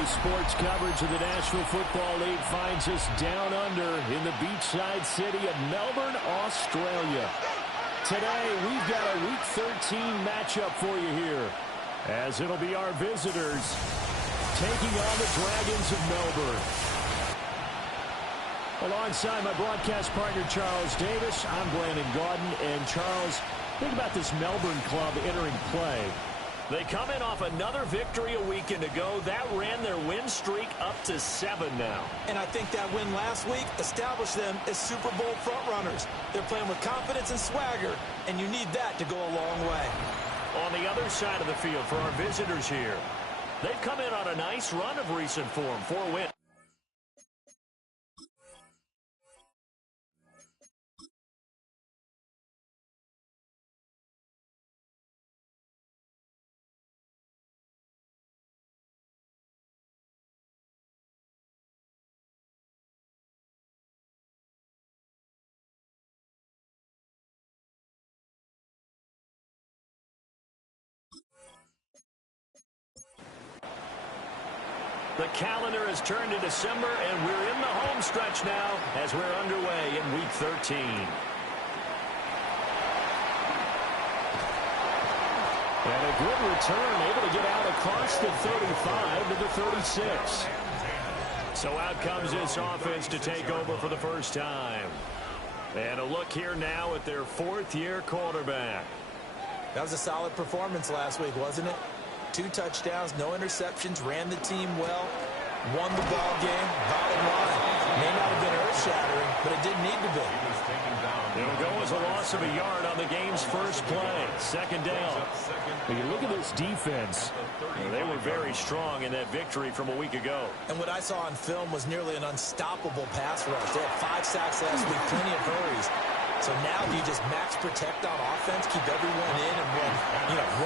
Today's sports coverage of the National Football League finds us down under in the beachside city of Melbourne, Australia. Today, we've got a Week 13 matchup for you here, as it'll be our visitors taking on the Dragons of Melbourne. Alongside my broadcast partner, Charles Davis, I'm Brandon Gaudin. And Charles, think about this Melbourne club entering play. They come in off another victory a weekend ago. That ran their win streak up to 7 now. And I think that win last week established them as Super Bowl frontrunners. They're playing with confidence and swagger, and you need that to go a long way. On the other side of the field for our visitors here, they've come in on a nice run of recent form, 4 wins. The calendar has turned to December, and we're in the home stretch now as we're underway in Week 13. And a good return, able to get out across the 35 to the 36. So out comes this offense to take over for the first time. And a look here now at their 4th-year quarterback. That was a solid performance last week, wasn't it? 2 touchdowns, no interceptions, ran the team well, won the ball game. Bottom line, may not have been earth-shattering, but it didn't need to be. It'll go as a loss of a yard on the game's first play. 2nd down. When you look at this defense, they were very strong in that victory from a week ago. And what I saw on film was nearly an unstoppable pass rush. They had 5 sacks last week, plenty of hurries. So now do you just max protect on offense, keep everyone in, and run,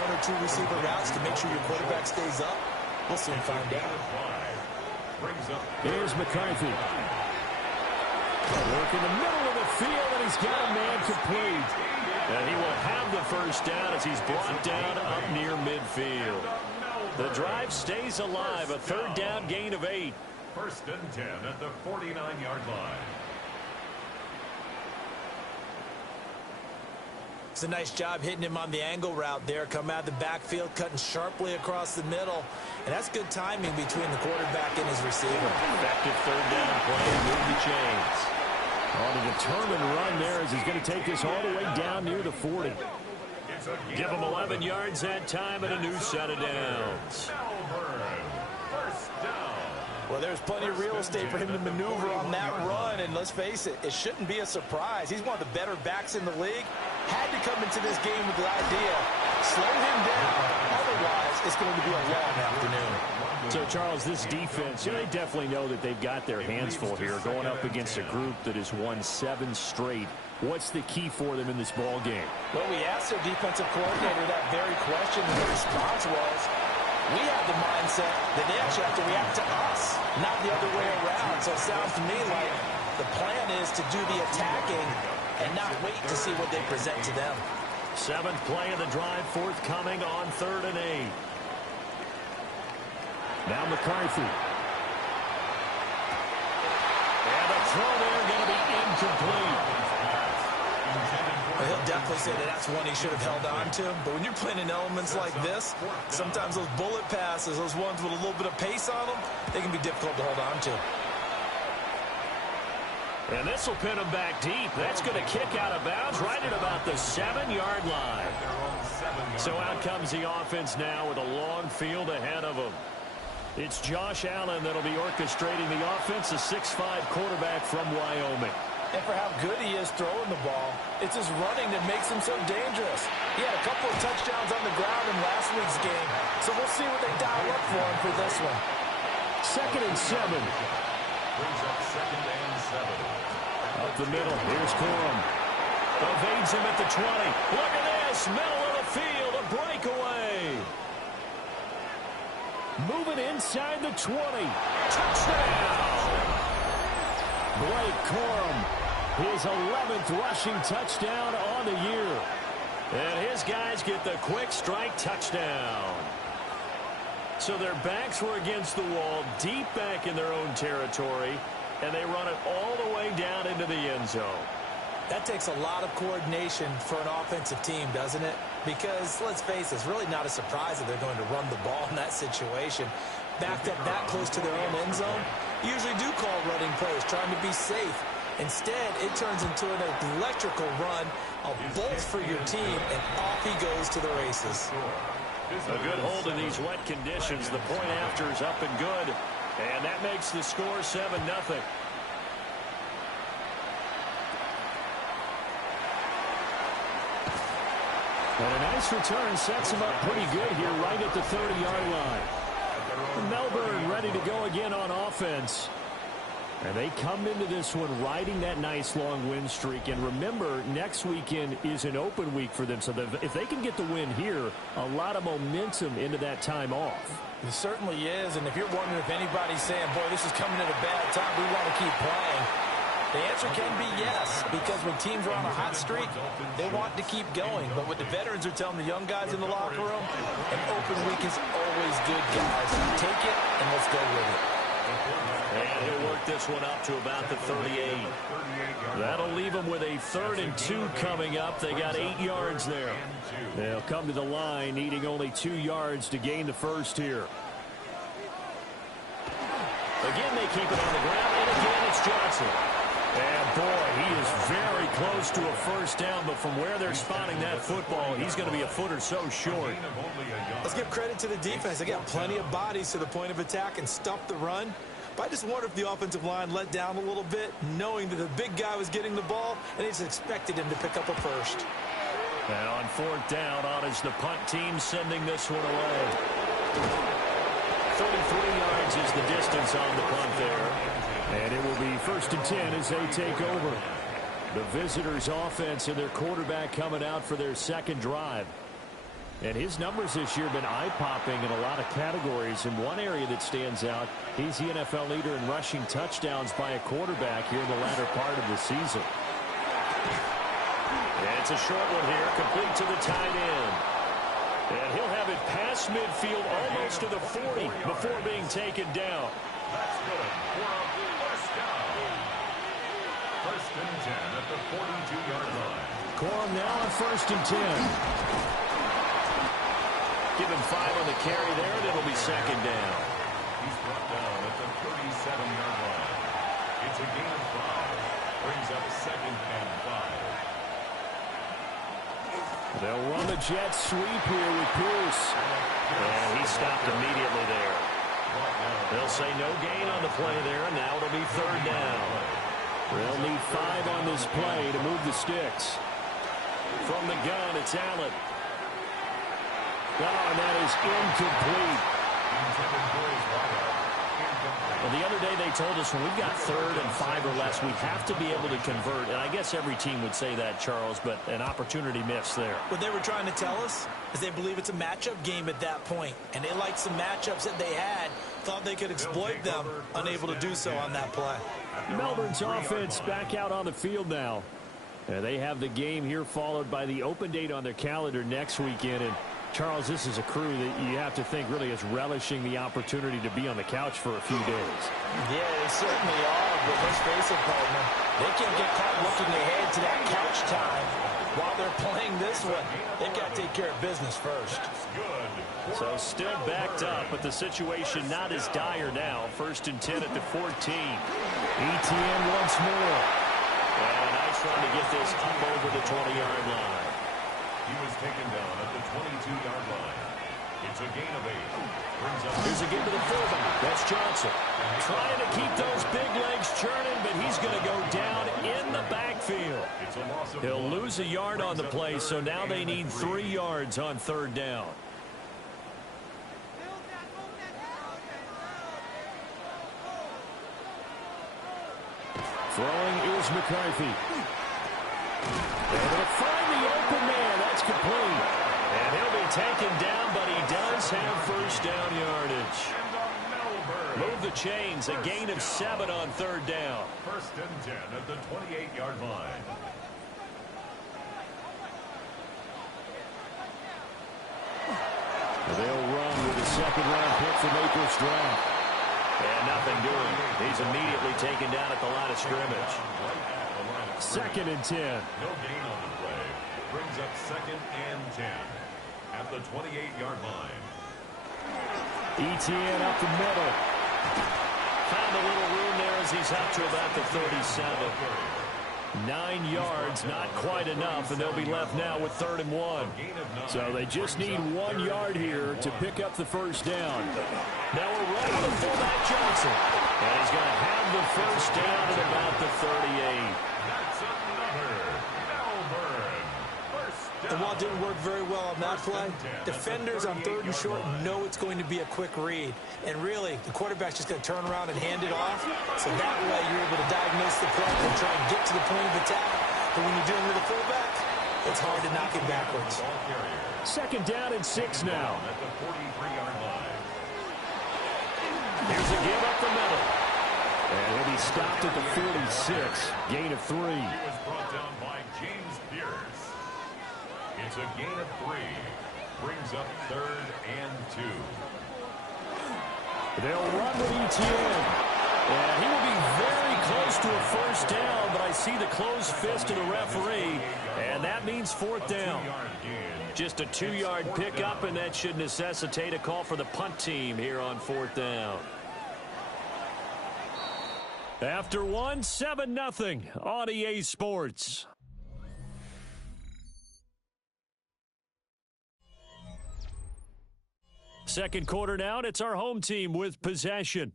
1 or 2 receiver routes to make sure your quarterback stays up? We'll soon find out. Here's McCarthy. Work in the middle of the field, and he's got a man complete. And he will have the first down as he's brought down up near midfield. The drive stays alive, a 3rd down gain of 8. 1st and 10 at the 49-yard line. It's a nice job hitting him on the angle route there. Come out of the backfield, cutting sharply across the middle. And that's good timing between the quarterback and his receiver. Effective 3rd down play and move the chains. On a determined run there as he's going to take this all the way down near the 40. Give him 11 yards that time and a new set of downs. Well, there's plenty of real estate for him to maneuver on that run, and let's face it, it shouldn't be a surprise. He's one of the better backs in the league. Had to come into this game with the idea, slow him down, otherwise it's going to be a long afternoon. So, Charles, this defense, they definitely know that they've got their hands full here, going up against a group that has won 7 straight. What's the key for them in this ball game? Well, we asked their defensive coordinator that very question, and the response was, we have the mindset that they actually have to react to us, not the other way around. So it sounds to me like the plan is to do the attacking and not wait to see what they present to them. 7th play of the drive forthcoming on 3rd and 8. Now McCarthy. And the throw there going to be incomplete. Well, he'll definitely say that that's one he should have held on to. But when you're playing in elements like this, sometimes those bullet passes, those ones with a little bit of pace on them, they can be difficult to hold on to. And this will pin him back deep. That's going to kick out of bounds right at about the 7-yard line. So out comes the offense now with a long field ahead of them. It's Josh Allen that'll be orchestrating the offense, a 6'5" quarterback from Wyoming. And for how good he is throwing the ball, it's his running that makes him so dangerous. He had a couple of touchdowns on the ground in last week's game, so we'll see what they dial up for him for this one. 2nd and 7. Brings up 2nd and 7. Up the middle, here's Corum. Evades him at the 20. Look at this, middle of the field, a breakaway. Moving inside the 20. Touchdown! Blake Corum, his 11th rushing touchdown on the year. And his guys get the quick strike touchdown. So their backs were against the wall, deep back in their own territory, and they run it all the way down into the end zone. That takes a lot of coordination for an offensive team, doesn't it? Because, let's face it, it's really not a surprise that they're going to run the ball in that situation. Backed up that close to their own end zone, usually do call running plays, trying to be safe. Instead, it turns into an electrical run, a bolt for your team, and off he goes to the races. A good hold in these wet conditions. The point after is up and good, and that makes the score 7-0. And a nice return sets him up pretty good here right at the 30-yard line. Melbourne ready to go again on offense. And they come into this one riding that nice long win streak. And remember, next weekend is an open week for them. So if they can get the win here, a lot of momentum into that time off. It certainly is. And if you're wondering if anybody's saying, boy, this is coming at a bad time, we want to keep playing, the answer can be yes, because when teams are on a hot streak, they want to keep going. But what the veterans are telling the young guys in the locker room, an open week is always good, guys. Take it, and let's go with it. And he'll work this one up to about the 38. That'll leave them with a 3rd and 2 coming up. They got 8 yards there. They'll come to the line, needing only 2 yards to gain the first here. Again, they keep it on the ground, and again, it's Johnson. And, boy, he is very close to a first down, but from where they're spotting that football, he's going to be a foot or so short. Let's give credit to the defense. They got plenty of bodies to the point of attack and stop the run. But I just wonder if the offensive line let down a little bit, knowing that the big guy was getting the ball, and they just expected him to pick up a first. And on 4th down, on is the punt team sending this one away. 33 yards is the distance on the punt there. And it will be 1st and 10 as they take over. The visitors' offense and their quarterback coming out for their second drive. And his numbers this year have been eye-popping in a lot of categories. In one area that stands out, he's the NFL leader in rushing touchdowns by a quarterback here in the latter part of the season. And it's a short one here, complete to the tight end. And he'll have it past midfield almost to the 40 before being taken down. That's good for a first down. 1st and 10 at the 42-yard line. Corum now on 1st and 10. Give him 5 on the carry there, and it'll be 2nd down. He's brought down at the 37-yard line. It's a gain of 5. Brings up 2nd and 5. They'll run the jet sweep here with Pierce. And he stopped immediately there. They'll say no gain on the play there, and now it'll be 3rd down. They'll need 5 on this play to move the sticks. From the gun, it's Allen. Oh, and that is incomplete. Well, the other day they told us when we've got 3rd and 5 or less, we have to be able to convert. And I guess every team would say that, Charles, but an opportunity missed there. What they were trying to tell us is they believe it's a matchup game at that point. And they liked some matchups that they had, thought they could exploit them, unable to do so on that play. Melbourne's offense back out on the field now. They have the game here followed by the open date on their calendar next weekend. And Charles, this is a crew that you have to think really is relishing the opportunity to be on the couch for a few days. Yeah, they certainly are, but let's face it, partner. They can't get caught looking ahead to that couch time while they're playing this one. They've got to take care of business first. So still backed up, but the situation not as dire now. 1st and 10 at the 14. ETN once more. And a nice run to get this up over the 20-yard line. He was taken down at the 22-yard line. It's a gain of 8. Here's a give to the fullback. That's Johnson. Trying to keep those big legs churning, but he's going to go down in the backfield. He'll lose a yard on the play, so now they need 3 yards on 3rd down. Throwing is McCarthy. And they'll find the open man. That's complete. And he'll be taken down, but he does have first down yardage. Move the chains. A gain of 7 on 3rd down. 1st and 10 at the 28-yard line. They'll run with a second-round pick from April's draft. And nothing doing. He's immediately taken down at the line of scrimmage. 2nd and 10. No gain on the play. Brings up 2nd and 10 at the 28-yard line. ETN up the middle. Found a little room there as he's up to about the 37. 9 yards, not quite enough, and they'll be left now with 3rd and 1. So they just need 1 yard here to pick up the first down. Now we're right with fullback Johnson. And he's going to have the first down at about the 38. That's another Melbourne first down. The ball didn't work very well on that play. Defenders on 3rd and short know it's going to be a quick read. And really, the quarterback's just going to turn around and hand it off. So that way you're able to diagnose the play and try and get to the point of attack. But when you're dealing with a fullback, it's hard to knock it backwards. 2nd down and 6 now. At the 43-yard line. Here's a give up the middle. And he'll be stopped at the 46. Gain of 3. He was brought down by James Pierce. It's a gain of 3. Brings up 3rd and 2. They'll run with ETN. And he will be very close to a first down, but I see the closed fist of the referee, and that means 4th down. Just a 2-yard pickup, and that should necessitate a call for the punt team here on 4th down. After 1, 7-0 on EA Sports. Second quarter now, and it's our home team with possession,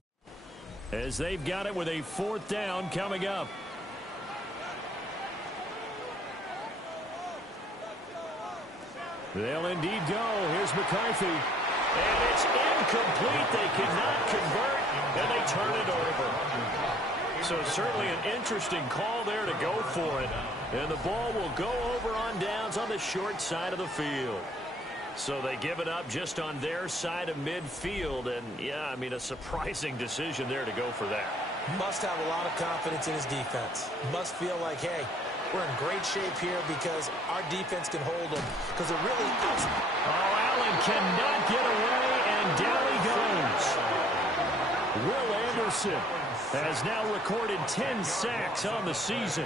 as they've got it with a 4th down coming up. They'll indeed go. Here's McCarthy. And it's incomplete. They cannot convert, and they turn it over. So certainly an interesting call there to go for it. And the ball will go over on downs on the short side of the field. So they give it up just on their side of midfield. And, yeah, I mean, a surprising decision there to go for that. Must have a lot of confidence in his defense. Must feel like, hey, we're in great shape here because our defense can hold them. Because they're really outside. Oh, Allen cannot get away, and down he goes. Will Anderson has now recorded 10 sacks on the season.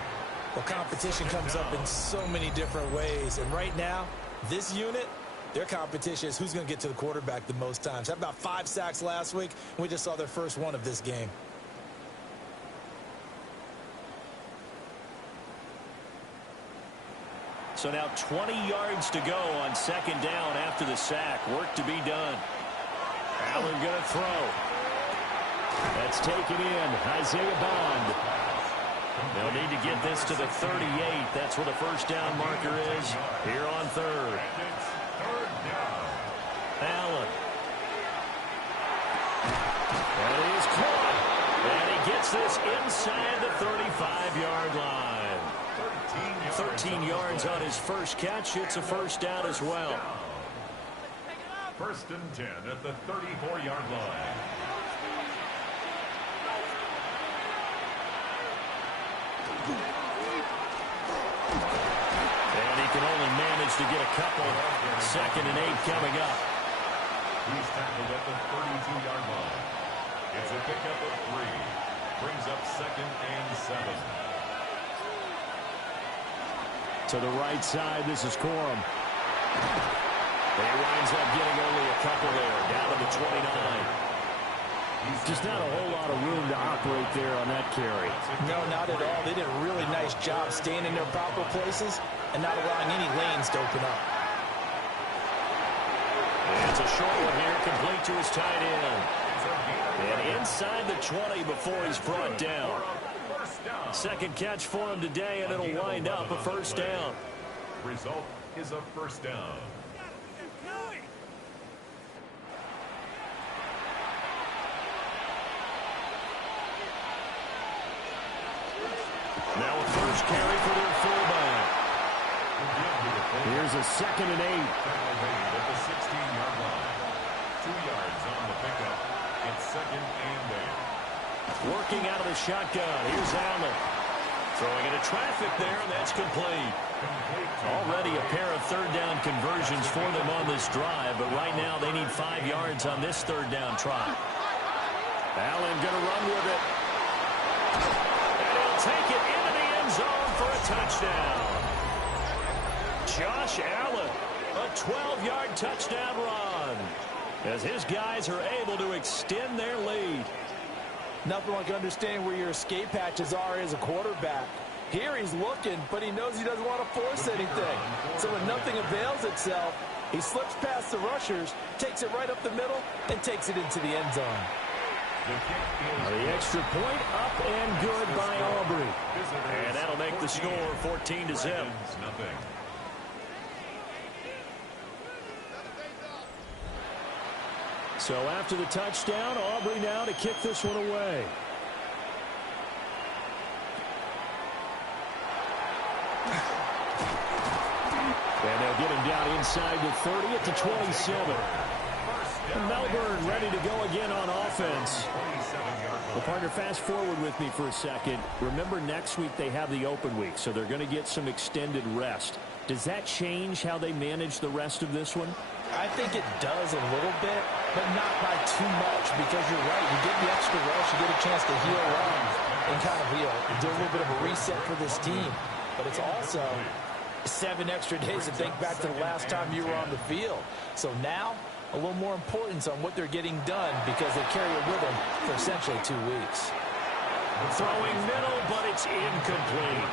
Well, competition comes up in so many different ways. And right now, this unit, their competition is who's going to get to the quarterback the most times. Had about 5 sacks last week. We just saw their first one of this game. So now 20 yards to go on 2nd down after the sack. Work to be done. Allen going to throw. That's taken in. Isaiah Bond. They'll need to get this to the 38. That's where the first down marker is here on 3rd. Allen. And he is caught. And he gets this inside the 35-yard line. 13 yards on his first catch. It's a first down as well. 1st and 10 at the 34-yard line. And he can only manage to get a couple. 2nd and 8 coming up. He's tackled at the 32-yard line. It's a pickup of 3. Brings up 2nd and 7. To the right side, this is Corum. He winds up getting only a couple there, down to the 29. Just not a whole lot of room to operate there on that carry. No, not at all. They did a really nice job staying in their proper places and not allowing any lanes to open up. And it's a short one here, complete to his tight end. And inside the 20 before he's brought down. 2nd catch for him today, and it'll wind up a first down. Result is a first down. Now a first carry for their fullback. Here's a 2nd and 8. At the 16-yard line. 2 yards on the pickup. It's 2nd and 8. Working out of the shotgun. Here's Allen. Throwing into traffic there, and that's complete. Already a pair of third down conversions for them on this drive, but right now they need 5 yards on this third down try. Allen going to run with it. And he'll take it into the end zone for a touchdown. Josh Allen, a 12-yard touchdown run, as his guys are able to extend their lead. Nothing like understanding where your escape hatches are as a quarterback. Here he's looking, but he knows he doesn't want to force anything. So when nothing avails itself, he slips past the rushers, takes it right up the middle, and takes it into the end zone. The extra point up and good by Aubrey. And that'll make the score 14-0. So after the touchdown, Aubrey now to kick this one away. And they'll get him down inside the 30 at the 27. And Melbourne ready to go again on offense. Well, partner, fast forward with me for a second. Remember, next week they have the open week, so they're going to get some extended rest. Does that change how they manage the rest of this one? I think it does a little bit, but not by too much, because you're right. You get the extra rest, you get a chance to heal up and kind of do a little bit of a reset for this team. But it's also 7 extra days to think back to the last time you were on the field. So now, a little more importance on what they're getting done, because they carry it with them for essentially 2 weeks. Throwing middle, but it's incomplete.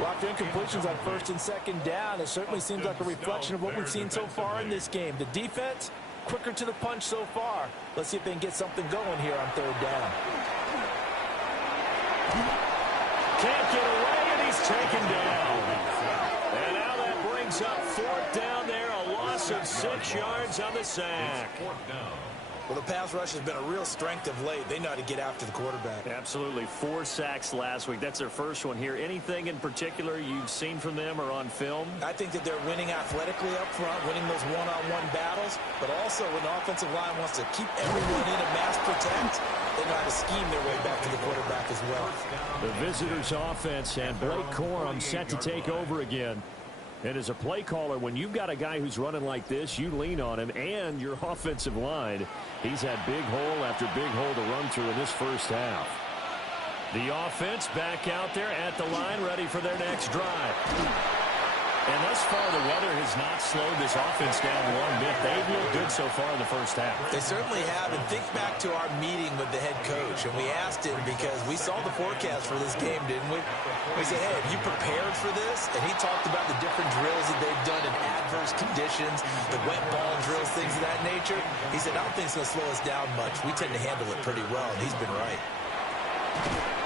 Locked incompletions on first and second down. It certainly seems like a reflection of what we've seen so far in this game. The defense, quicker to the punch so far. Let's see if they can get something going here on third down. Can't get away, and he's taken down. And now that brings up fourth down there, a loss of 6 yards on the sack. Well, the pass rush has been a real strength of late. They know how to get after the quarterback. Absolutely. 4 sacks last week. That's their first one here. Anything in particular you've seen from them or on film? I think that they're winning athletically up front, winning those one-on-one battles, but also when the offensive line wants to keep everyone in and mass protect, they know how to scheme their way back to the quarterback as well. The visitors' offense, and Blake Corum set to take over again. And as a play caller, when you've got a guy who's running like this, you lean on him and your offensive line. He's had big hole after big hole to run through in this first half. The offense back out there at the line, ready for their next drive. And thus far, the weather has not slowed this offense down one bit. They've looked good so far in the first half. They certainly have. And think back to our meeting with the head coach. And we asked him, because we saw the forecast for this game, didn't we? We said, hey, have you prepared for this? And he talked about the different drills that they've done in adverse conditions, the wet ball drills, things of that nature. He said, I don't think it's going to slow us down much. We tend to handle it pretty well, and he's been right.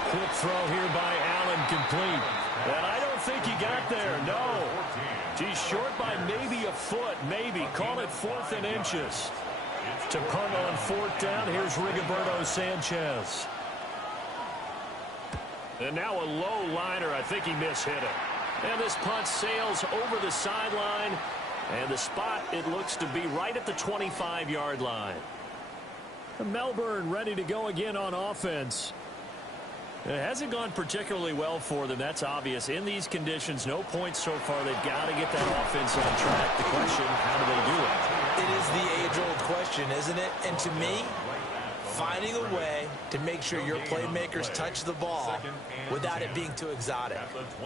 Quick throw here by Allen, complete. And I don't think he got there, no. He's short by maybe a foot, maybe. Call it 4th and inches. To punt on 4th down, here's Rigoberto Sanchez. And now a low liner. I think he mishit it. And this punt sails over the sideline. And the spot, it looks to be right at the 25-yard line. Melbourne ready to go again on offense. It hasn't gone particularly well for them. That's obvious. In these conditions, no points so far. They've got to get that offense on track. The question, how do they do it? It is the age-old question, isn't it? And to me, finding a way to make sure your playmakers touch the ball without it being too exotic.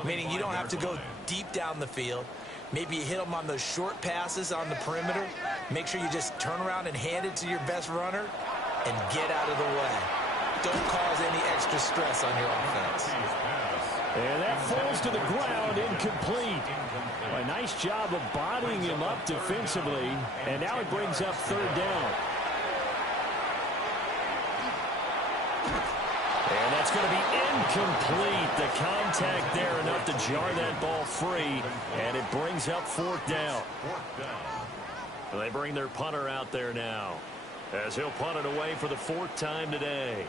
Meaning you don't have to go deep down the field. Maybe you hit them on those short passes on the perimeter. Make sure you just turn around and hand it to your best runner and get out of the way. Don't cause any extra stress on your offense. And that falls to the ground, incomplete. A nice job of bodying him up defensively. And now it brings up third down. And that's going to be incomplete. The contact there enough to jar that ball free. And it brings up 4th down. They bring their punter out there now, as he'll punt it away for the 4th time today.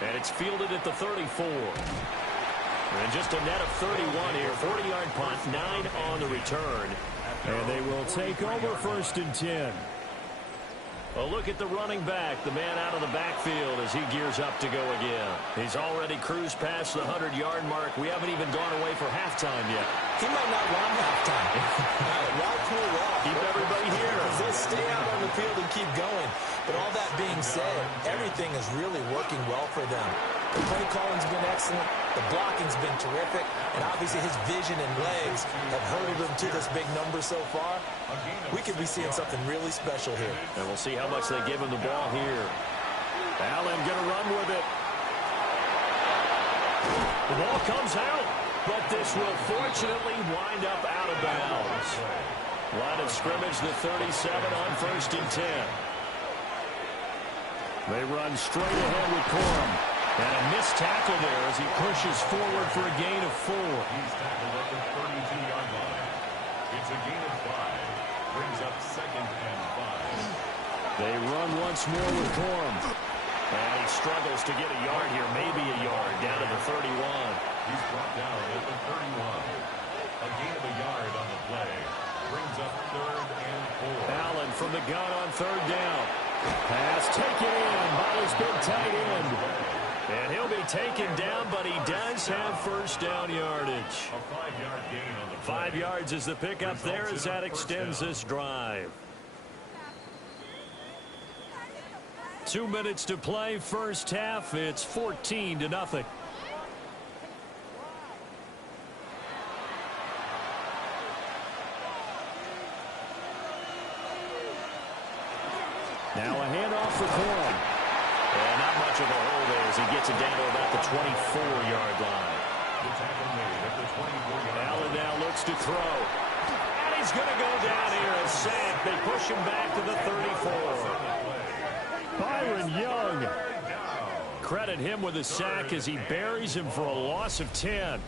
And it's fielded at the 34. And just a net of 31 here. 40-yard punt, 9 on the return. And they will take over 1st and 10. A look at the running back, the man out of the backfield as he gears up to go again. He's already cruised past the 100-yard mark. We haven't even gone away for halftime yet. He might not want halftime. Why cool off? Keep everybody here. Because they'll stay out on the field and keep going. But all that being said, everything is really working well for them. The play calling's been excellent. The blocking's been terrific. And obviously his vision and legs have herded him to this big number so far. We could be seeing something really special here. And we'll see how much they give him the ball here. Allen going to run with it. The ball comes out, but this will fortunately wind up out of bounds. Line of scrimmage, the 37 on 1st and 10. They run straight ahead with Corum. And a missed tackle there as he pushes forward for a gain of 4. He's tackled at the 32-yard line. It's a gain of 5. Brings up 2nd and 5. They run once more with Corum. And he struggles to get a yard here, maybe a yard, down to the 31. He's brought down at the 31. A gain of a yard on the play. Brings up 3rd and 4. Allen from the gun on 3rd down. Pass taken in by his big tight end. And he'll be taken down, but he does have first down yardage. A 5-yard gain on the play. 5 yards is the pickup there as that extends this drive. 2 minutes to play, first half. It's 14-0. Now a handoff for Corum. And not much of a hole there as he gets it down to about the 24-yard line. The tackle made at the 24-yard line. Allen now looks to throw. And he's going to go down here and sacked. They push him back to the 34. Byron Young. Credit him with a sack as he buries him for a loss of 10.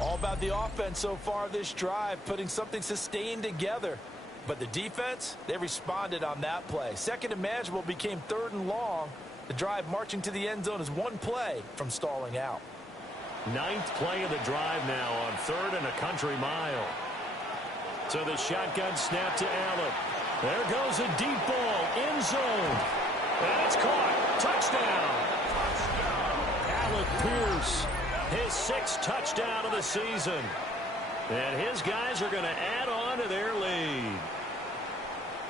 All about the offense so far this drive, putting something sustained together. But the defense, they responded on that play. 2nd and manageable became 3rd and long. The drive marching to the end zone is 1 play from stalling out. 9th play of the drive now on 3rd and a country mile. So the shotgun snap to Allen. There goes a deep ball, end zone. And it's caught. Touchdown. Alec Pierce, his 6th touchdown of the season. And his guys are going to add on to their lead.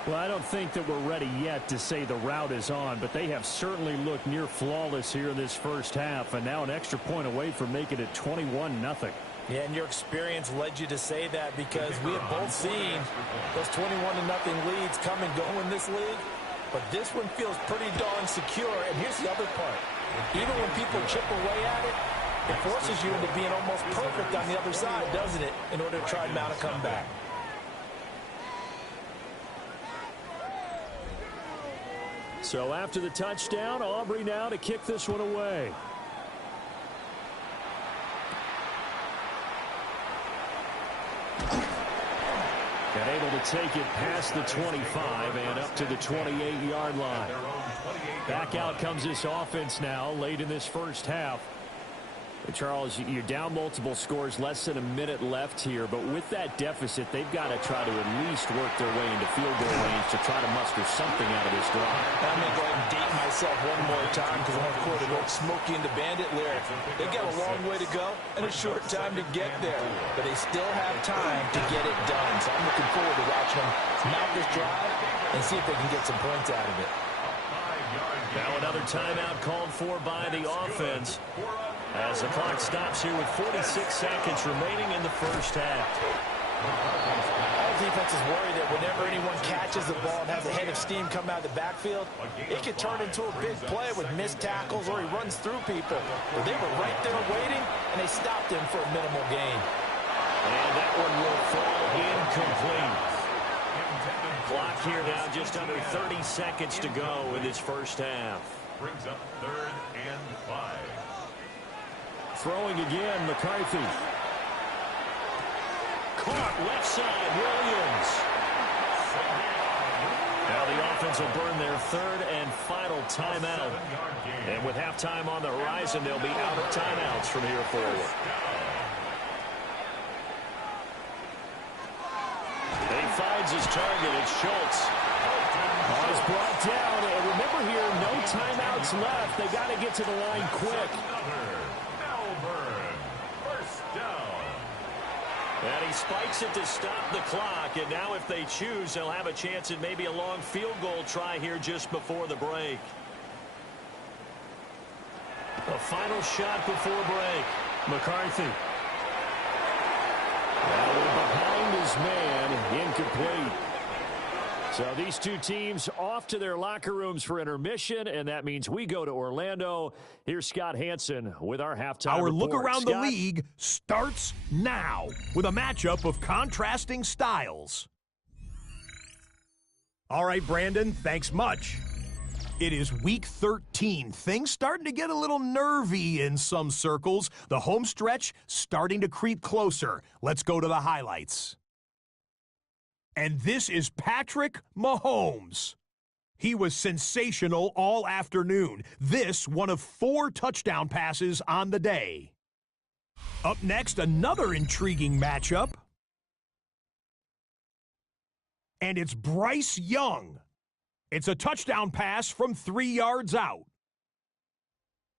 Well, I don't think that we're ready yet to say the route is on, but they have certainly looked near flawless here in this first half, and now an extra point away from making it 21-0. Yeah, and your experience led you to say that because we have both seen those 21-0 leads come and go in this league. But this one feels pretty darn secure. And here's the other part. Even when people chip away at it, it forces you into being almost perfect on the other side, doesn't it, in order to try and mount a comeback. So after the touchdown, Aubrey now to kick this one away. And able to take it past the 25 and up to the 28-yard line. Back out comes this offense now late in this first half. Charles, you're down multiple scores, less than a minute left here, but with that deficit, they've got to try to at least work their way into field goal range to try to muster something out of this drive. I'm going to go ahead and date myself one more time because I want to quote an old Smokey and the Bandit lyric. They've got a long way to go and a short time to get there, but they still have time to get it done. So I'm looking forward to watching them mount this drive and see if they can get some points out of it. Now another timeout called for by the offense as the clock stops here with 46 seconds remaining in the first half. All defense is worried that whenever anyone catches the ball and has a head of steam come out of the backfield, it could turn into a big play with missed tackles or he runs through people. But they were right there waiting, and they stopped him for a minimal gain. And that one will fall incomplete. Clock here now just under 30 seconds to go in this first half. Brings up 3rd and 5. Throwing again, McCarthy. Caught left side, Williams. Now the offense will burn their 3rd and final timeout. And with halftime on the horizon, they'll be out of timeouts from here forward. He finds his target. It's Schultz. Oh, he's brought down. And remember here, no timeouts left. They got to get to the line quick. Melbourne, first down. And he spikes it to stop the clock. And now if they choose, they'll have a chance at maybe a long field goal try here just before the break. A final shot before break. McCarthy. Behind his man, incomplete. So these two teams off to their locker rooms for intermission, and that means we go to Orlando. Here's Scott Hansen with our halftime report. Look around Scott? the league starts now with a matchup of contrasting styles. All right, Brandon, thanks much. It is week 13. Things starting to get a little nervy in some circles. The home stretch starting to creep closer. Let's go to the highlights. And this is Patrick Mahomes. He was sensational all afternoon. This one of 4 touchdown passes on the day. Up next, another intriguing matchup. And it's Bryce Young. It's a touchdown pass from 3 yards out.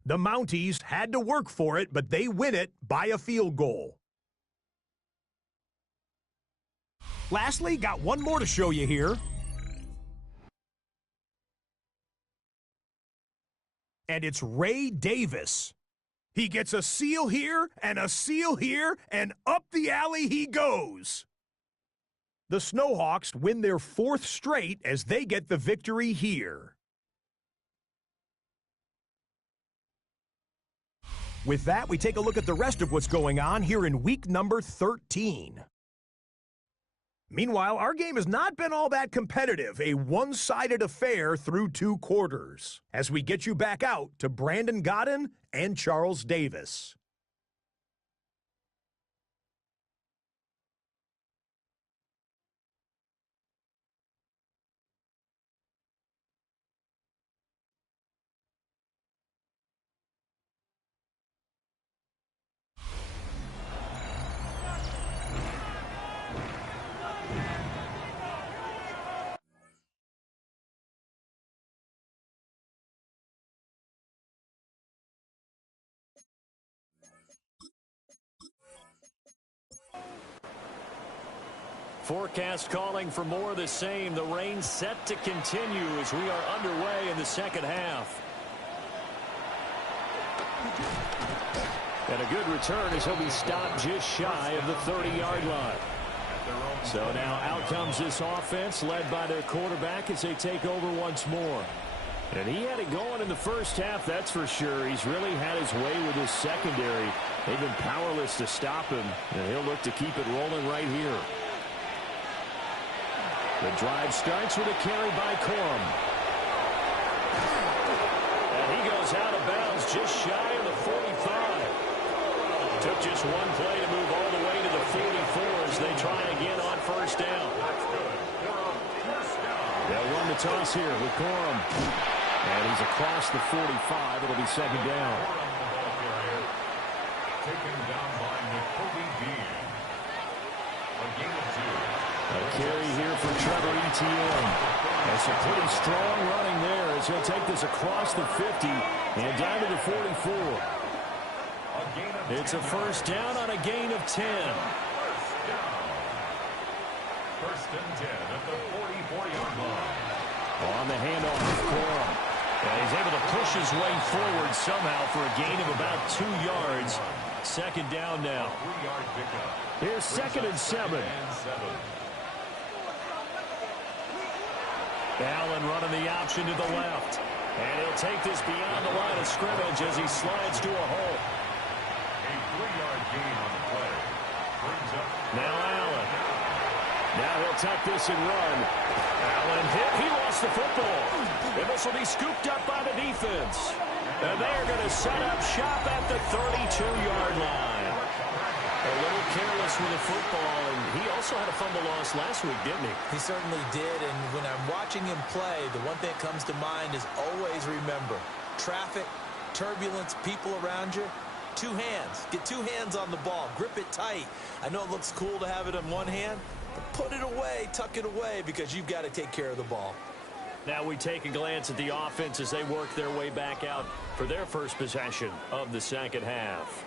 The Mounties had to work for it, but they win it by a field goal. Lastly, got one more to show you here. And it's Ray Davis. He gets a seal here, and up the alley he goes. The Snowhawks win their 4th straight as they get the victory here. With that, we take a look at the rest of what's going on here in week number 13. Meanwhile, our game has not been all that competitive, a one-sided affair through 2 quarters, as we get you back out to Brandon Godden and Charles Davis. Forecast calling for more of the same. The rain set to continue as we are underway in the second half. And a good return as he'll be stopped just shy of the 30-yard line. So now out comes this offense led by their quarterback as they take over once more. And he had it going in the first half, that's for sure. He's really had his way with his secondary. They've been powerless to stop him, and he'll look to keep it rolling right here. The drive starts with a carry by Corum. And he goes out of bounds just shy of the 45. Took just one play to move all the way to the 44 as they try again on first down. They'll run the toss here with Corum. And he's across the 45. It'll be second down. Taken down by Nakobe Dean. A gain of 2. A carry here for Trevor Etienne. That's a pretty strong running there as he'll take this across the 50 and down to the 44. It's a first down on a gain of 10. First and 10 at the 44-yard line. On the handoff of Corum. And he's able to push his way forward somehow for a gain of about 2 yards. Second down now. 3-yard pickup. Here's second and 7. Allen running the option to the left. And he'll take this beyond the line of scrimmage as he slides to a hole. A 3-yard gain on the play. Brings up. Now Allen. Now he'll tuck this and run. Allen hit. He lost the football. And this will be scooped up by the defense. And they're going to set up shop at the 32-yard line. A little careless with the football, and he also had a fumble loss last week, didn't he? He certainly did, and when I'm watching him play, the one thing that comes to mind is always remember, traffic, turbulence, people around you, 2 hands. Get 2 hands on the ball. Grip it tight. I know it looks cool to have it in one hand, but put it away, tuck it away, because you've got to take care of the ball. Now we take a glance at the offense as they work their way back out for their first possession of the second half.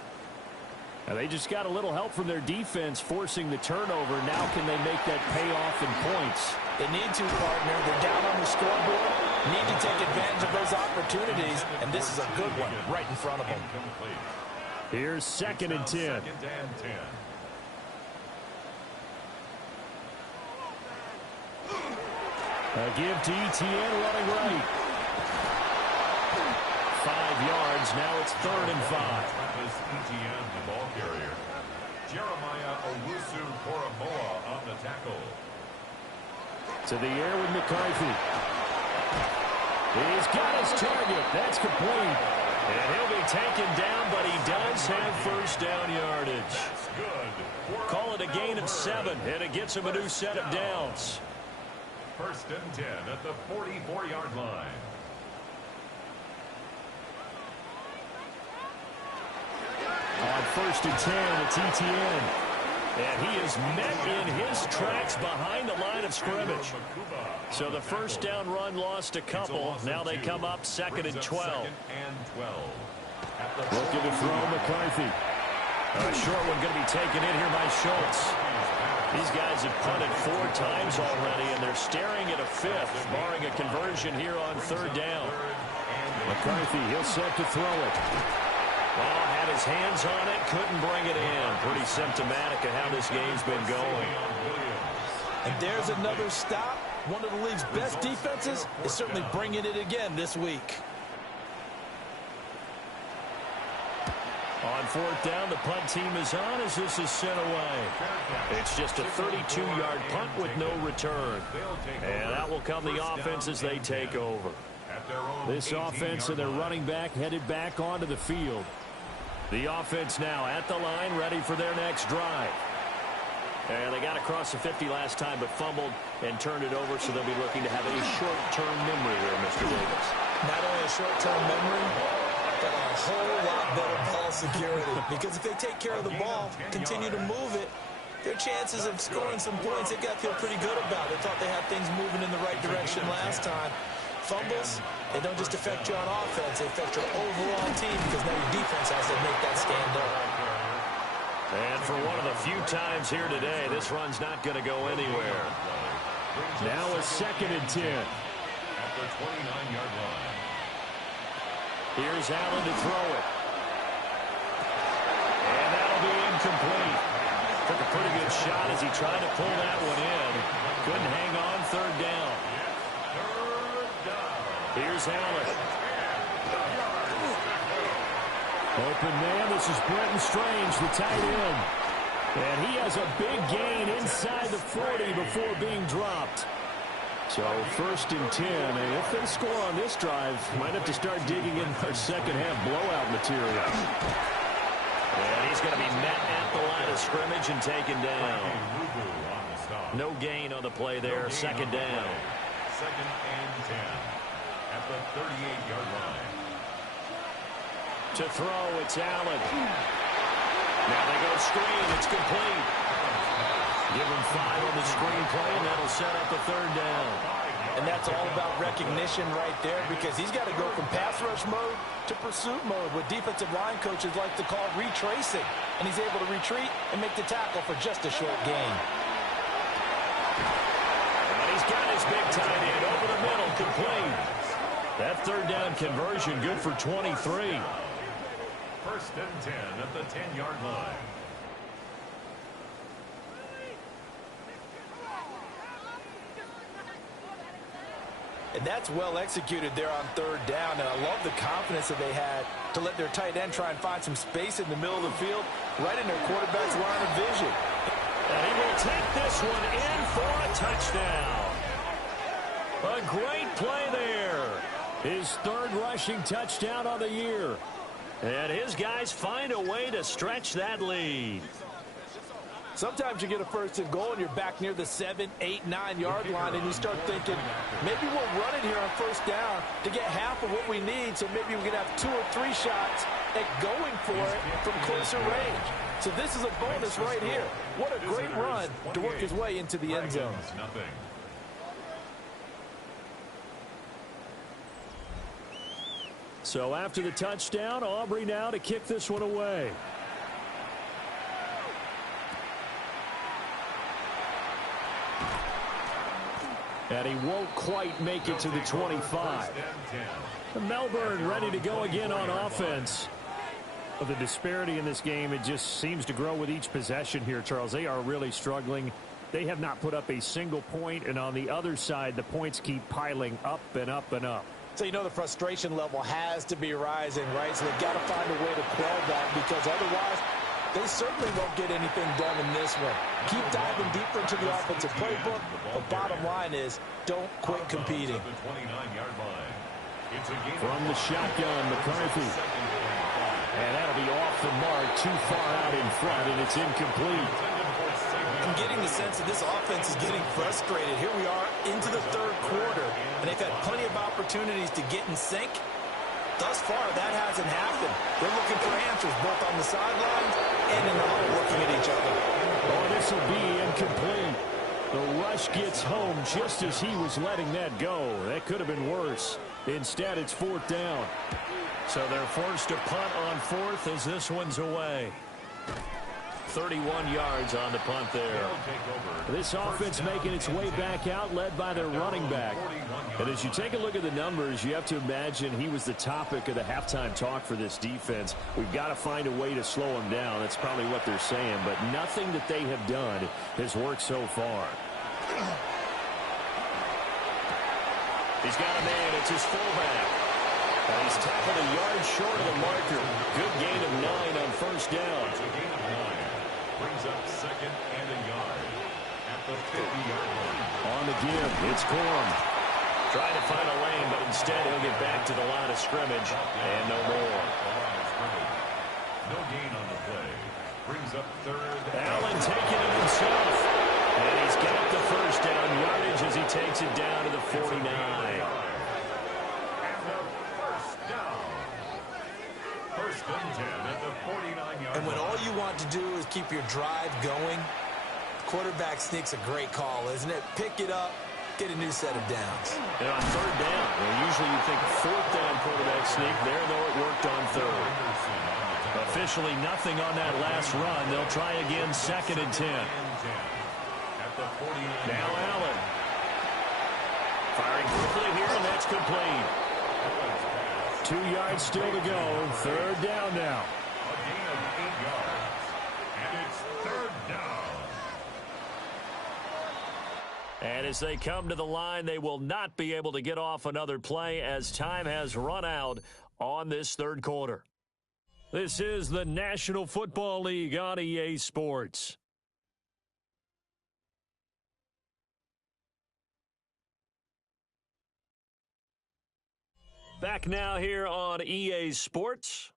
Now they just got a little help from their defense forcing the turnover. Now can they make that pay off in points? They need to, partner. They're down on the scoreboard. Need to take advantage of those opportunities, and this is a good one right in front of them. Here's 2nd and 10. A give to Etienne running right. 5 yards. Now it's 3rd and 5. Travis Etienne, the ball carrier. Jeremiah Owusu-Koramoah on the tackle. To the air with McCarthy. He's got his target. That's complete. And he'll be taken down, but he does have first down yardage. Good. Call it a gain of 7, and it gets him a new set of downs. 1st and 10 at the 44-yard line. On 1st and 10, it's Etienne. And he is met in his tracks behind the line of scrimmage. So the first down run lost a couple. Now they come up 2nd and 12. Looking to throw McCarthy. A short one going to be taken in here by Schultz. These guys have punted 4 times already, and they're staring at a 5th, barring a conversion here on 3rd down. McCarthy, he'll set to throw it. Well, had his hands on it, couldn't bring it in. Pretty symptomatic of how this game's been going. And there's another stop. One of the league's best defenses is certainly bringing it again this week. On 4th down, the punt team is on as this is sent away. It's just a 32-yard punt with no return. And out will come the offense as they take over. This offense and their running back headed back onto the field. The offense now at the line, ready for their next drive. And they got across the 50 last time, but fumbled and turned it over, so they'll be looking to have a short-term memory here, Mr. Davis. Not only a short-term memory, but a whole lot better ball security. Because if they take care of the ball, continue to move it, their chances of scoring some points, they've got to feel pretty good about it. They thought they had things moving in the right direction last time. Fumbles, they don't just affect you on offense, they affect your overall team because now your defense has to make that stand up. And for one of the few times here today, this run's not going to go anywhere. Now a 2nd and 10. At the 29-yard line. Here's Allen to throw it. And that'll be incomplete. Took a pretty good shot as he tried to pull that one in. Couldn't hang on 3rd down. Here's Allen. Open man, this is Brenton Strange, the tight end. And he has a big gain inside the 40 before being dropped. So 1st and 10, and if they score on this drive, might have to start digging in their second half blowout material. And he's going to be met at the line of scrimmage and taken down. No gain on the play there, 2nd down. 2nd and 10 at the 38-yard line. To throw, it's Allen. Now they go screen, it's complete. Give him 5 on the screen play, and that'll set up a 3rd down. And that's all about recognition right there because he's got to go from pass rush mode to pursuit mode, what defensive line coaches like to call retracing. And he's able to retreat and make the tackle for just a short gain. And he's got his big tight end over the middle, complete. That 3rd down conversion good for 23. 1st and 10 at the 10-yard line. And that's well executed there on 3rd down. And I love the confidence that they had to let their tight end try and find some space in the middle of the field, right in their quarterback's line of vision. And he will take this one in for a touchdown. A great play there. His 3rd rushing touchdown of the year. And his guys find a way to stretch that lead. Sometimes you get a 1st and goal and you're back near the 7, 8, 9-yard line and you start thinking, maybe we'll run it here on 1st down to get half of what we need, so maybe we can have 2 or 3 shots at going for it from closer range. So this is a bonus right here. What a great run to work his way into the end zone. So after the touchdown, Aubrey now to kick this one away. And he won't quite make it to the 25. Melbourne ready to go again on offense. The disparity in this game, it just seems to grow with each possession here, Charles. They are really struggling. They have not put up a single point, and on the other side, the points keep piling up and up and up. So you know the frustration level has to be rising, right? So they've got to find a way to quell that, because otherwise they certainly won't get anything done in this one. Keep diving deeper into the offensive playbook, but bottom line is don't quit competing. From the shotgun, McCarthy. And that'll be off the mark, too far out in front, and it's incomplete. I'm getting the sense that this offense is getting frustrated. Here we are into the third quarter, and they've had plenty of opportunities to get in sync. Thus far, that hasn't happened. They're looking for answers both on the sidelines and in the huddle, looking at each other. Oh, this will be incomplete. The rush gets home just as he was letting that go. That could have been worse. Instead, it's fourth down. So they're forced to punt on fourth as this one's away. 31 yards on the punt there. This offense making its way back out, led by their running back. And as you take a look at the numbers, you have to imagine he was the topic of the halftime talk for this defense. We've got to find a way to slow him down. That's probably what they're saying. But nothing that they have done has worked so far. He's got a man. It's his fullback. And he's tackled a yard short of the marker. Good gain of 9 on first down. Brings up second and a yard at the 50-yard line. On the give, it's Corum. Trying to find a lane, but instead he'll get back to the line of scrimmage and no more. No gain on the play. Brings up third. Allen taking it himself. And he's got the first down yardage as he takes it down to the 49. First and 10 at the 49-yard line. And when all you want to do is keep your drive going, quarterback sneak's a great call, isn't it? Pick it up, get a new set of downs. And on third down, usually you think fourth down quarterback sneak. There, though, it worked on third. Officially nothing on that last run. They'll try again, second and 10. Now Allen. Firing quickly here, and that's complete. 2 yards still to go. Third down now. A gain of 8 yards. And it's third down. And as they come to the line, they will not be able to get off another play as time has run out on this third quarter. This is the National Football League on EA Sports. Back now here on EA Sports.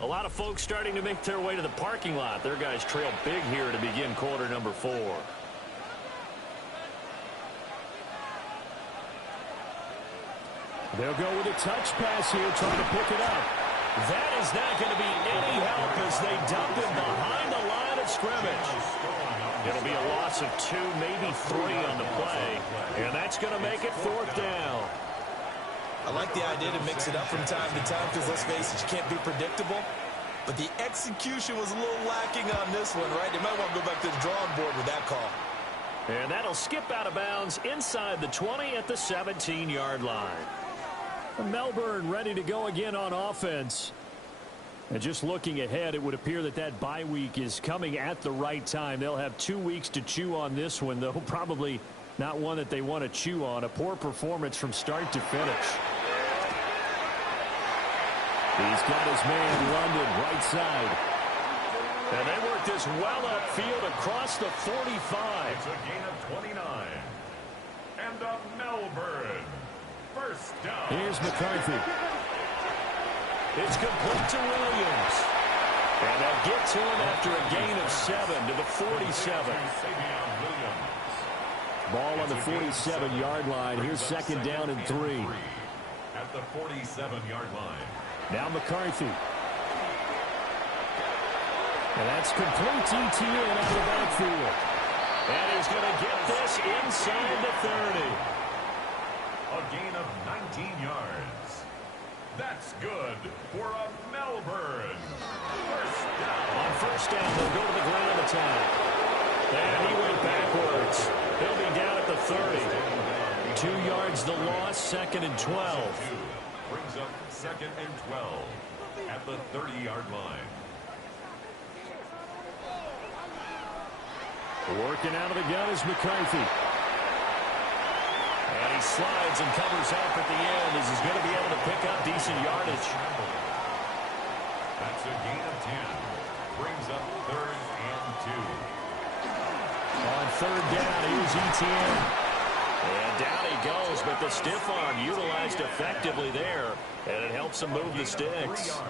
A lot of folks starting to make their way to the parking lot. Their guys trail big here to begin quarter number 4. They'll go with a touch pass here, trying to pick it up. That is not going to be any help as they dump it behind the line of scrimmage. It'll be a loss of 2, maybe 3 on the play. And that's going to make it fourth down. I like the idea to mix it up from time to time because, let's face it, you can't be predictable. But the execution was a little lacking on this one, right? They might want to go back to the drawing board with that call. And that'll skip out of bounds inside the 20 at the 17-yard line. Melbourne ready to go again on offense. And just looking ahead, it would appear that that bye week is coming at the right time. They'll have 2 weeks to chew on this one, though probably not one that they want to chew on. A poor performance from start to finish. He's got his man London right side. And they work this well upfield across the 45. It's a gain of 29. And a Melbourne first down. Here's McCarthy. It's complete to Williams. And they'll get to him after a gain of 7 to the 47. Ball on the 47-yard line. Here's second down and 3. At the 47-yard line. Now McCarthy. And that's complete ETN out of the backfield. And he's going to get this inside the 30. A gain of 19 yards. That's good for a Melbourne first down. On first down, they'll go to the ground attack. And he went backwards. He'll be down at the 30. 2 yards the loss, 2nd and 12. Brings up 2nd and 12 at the 30-yard line. Working out of the gun is McCarthy. And he slides and covers up at the end as he's going to be able to pick up decent yardage. That's a gain of 10. Brings up 3rd and 2. On 3rd down, here's Etienne. And down he goes, but the stiff arm utilized effectively there, and it helps him move the sticks.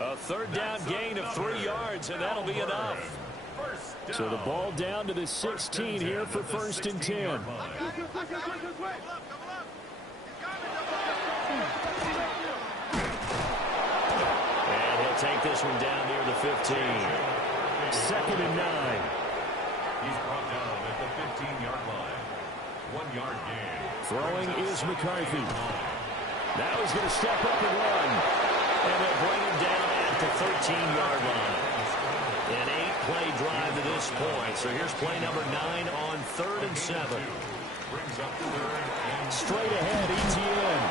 A 3rd down gain of 3 yards, and that'll be enough. So the ball down to the 16 here for 1st and 10. And he'll take this one down near the 15. 2nd and 9. He's brought down at the 15-yard line. 1-yard gain. Throwing is McCarthy. Now he's going to step up and run. And they'll bring him down at the 13-yard line. An 8-play drive to this point. So here's play number 9 on 3rd and 7. Brings up 3rd and Straight ahead, Etienne.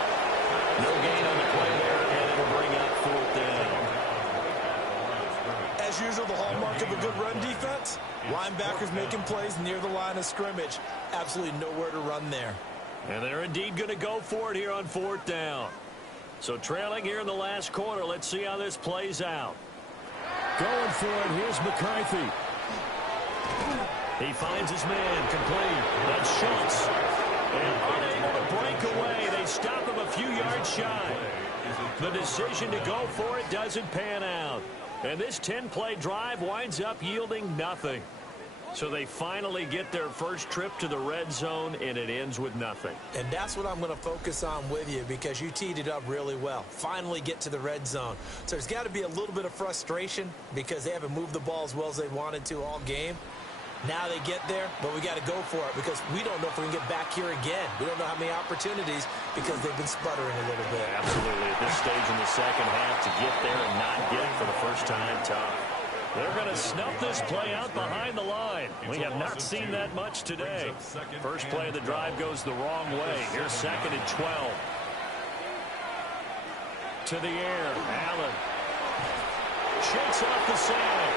No gain on the play there, and it'll bring up 4th down. As usual, the hallmark of a good run defense, linebackers making plays near the line of scrimmage. Absolutely nowhere to run there. And they're indeed going to go for it here on 4th down. So trailing here in the last quarter, let's see how this plays out. Going for it, here's McCarthy. He finds his man, complete. That's Schultz. And unable to break away. They stop him a few yards shy. The decision to go for it doesn't pan out. And this 10-play drive winds up yielding nothing. So they finally get their first trip to the red zone, and it ends with nothing. And that's what I'm going to focus on with you, because you teed it up really well. Finally get to the red zone. So there's got to be a little bit of frustration because they haven't moved the ball as well as they wanted to all game. Now they get there, but we got to go for it because we don't know if we can get back here again. We don't know how many opportunities because they've been sputtering a little bit. Absolutely. At this stage in the second half, to get there and not get it for the first time, tough. They're going to snuff this play out behind the line. We have not seen that much today. First play of the drive goes the wrong way. Here's 2nd and 12. To the air, Allen. Shakes off the sand.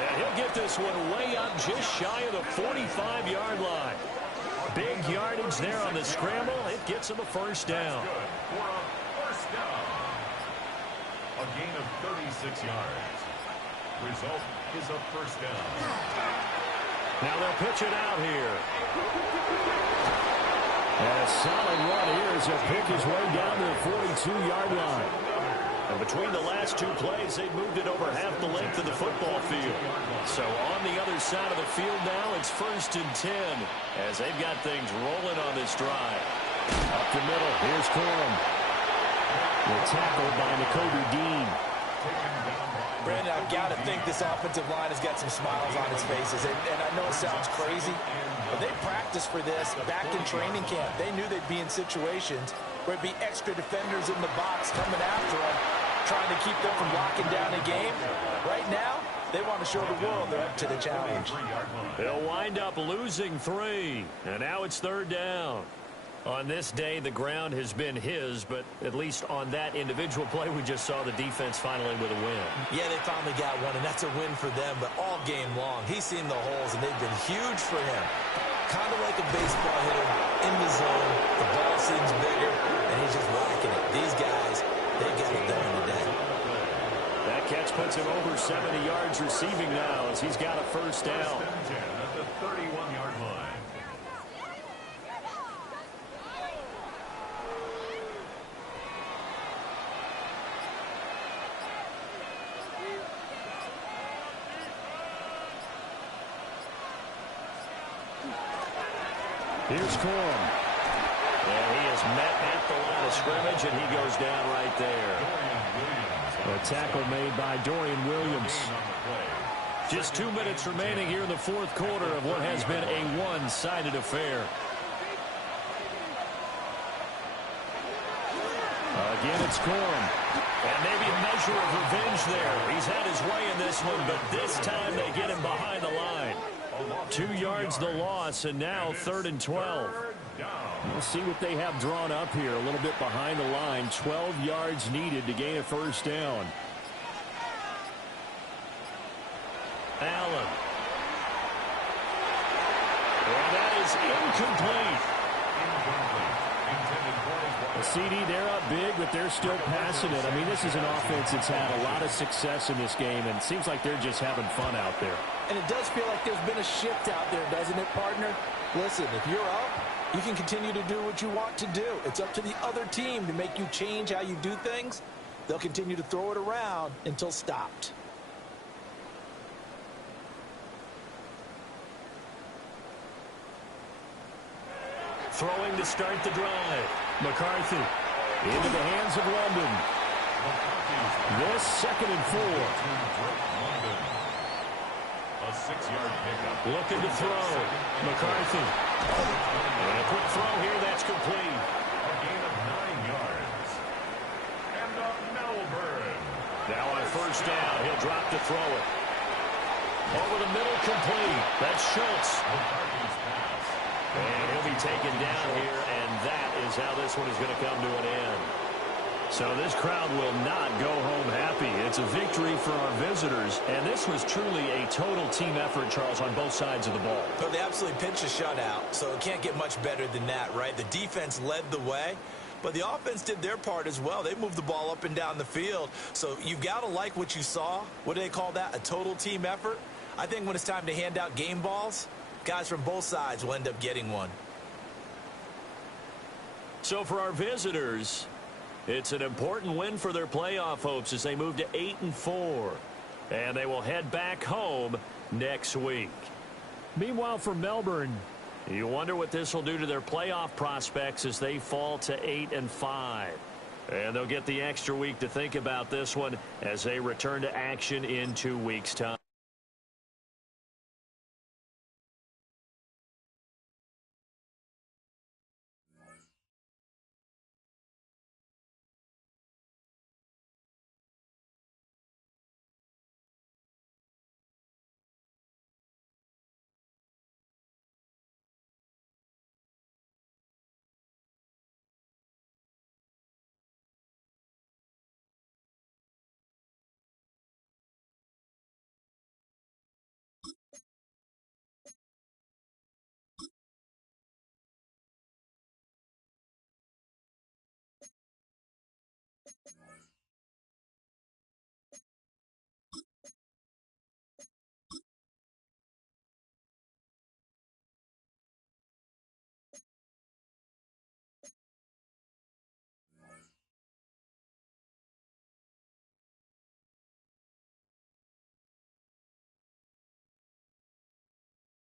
And he'll get this one way up just shy of the 45-yard line. Big yardage there on the scramble. It gets him a first down. a gain of 36 yards. Result is a first down. Now they'll pitch it out here. And a solid run here as he'll pick his way down to the 42-yard line. And between the last two plays, they moved it over half the length of the football field. So on the other side of the field now, it's 1st and 10 as they've got things rolling on this drive. Up the middle, here's Corum. The tackle by Nakobe Dean. Brandon, I've got to think this offensive line has got some smiles on its faces. And I know it sounds crazy, but they practiced for this back in training camp. They knew they'd be in situations where it'd be extra defenders in the box coming after them, trying to keep them from locking down a game. Right now, they want to show the world they're up to the challenge. They'll wind up losing 3, and now it's 3rd down. On this day, the ground has been his, but at least on that individual play, we just saw the defense finally with a win. Yeah, they finally got one, and that's a win for them, but all game long, he's seen the holes, and they've been huge for him. Kind of like a baseball hitter in the zone. The ball seems bigger, and he's just whacking it. These guys, they got it done today. That catch puts him over 70 yards receiving now as he's got a first down. At the 31-yard line. Here's Corum. And he is met at the line of scrimmage, and he goes down right there. A tackle made by Dorian Williams. Just 2 minutes remaining here in the 4th quarter of what has been a one-sided affair. Again, it's Corum. And maybe a measure of revenge there. He's had his way in this one, but this time they get him behind the line. 2 yards the loss, and now 3rd and 12. We'll see what they have drawn up here. A little bit behind the line. 12 yards needed to gain a first down. Allen. And that is incomplete. The CD, they're up big, but they're still passing it. I mean, this is an offense that's had a lot of success in this game, and it seems like they're just having fun out there. And it does feel like there's been a shift out there, doesn't it, partner? Listen, if you're up, you can continue to do what you want to do. It's up to the other team to make you change how you do things. They'll continue to throw it around until stopped. Throwing to start the drive. McCarthy into the hands of London. This 2nd and 4. A 6-yard pickup. Looking to throw. McCarthy. And a quick throw here. That's complete. A gain of 9 yards. And a Melbourne. Now on first down, he'll drop to throw it. Over the middle, complete. That's Schultz. McCarthy's pass. And he'll be taken down here, and that is how this one is going to come to an end. So this crowd will not go home happy. It's a victory for our visitors, and this was truly a total team effort, Charles, on both sides of the ball. Well, they absolutely pinched a shutout, so it can't get much better than that, right? The defense led the way, but the offense did their part as well. They moved the ball up and down the field, so you've got to like what you saw. What do they call that? A total team effort? I think when it's time to hand out game balls, guys from both sides will end up getting one. So for our visitors, it's an important win for their playoff hopes as they move to 8-4. And they will head back home next week. Meanwhile, for Melbourne, you wonder what this will do to their playoff prospects as they fall to 8-5. And they'll get the extra week to think about this one as they return to action in 2 weeks' time.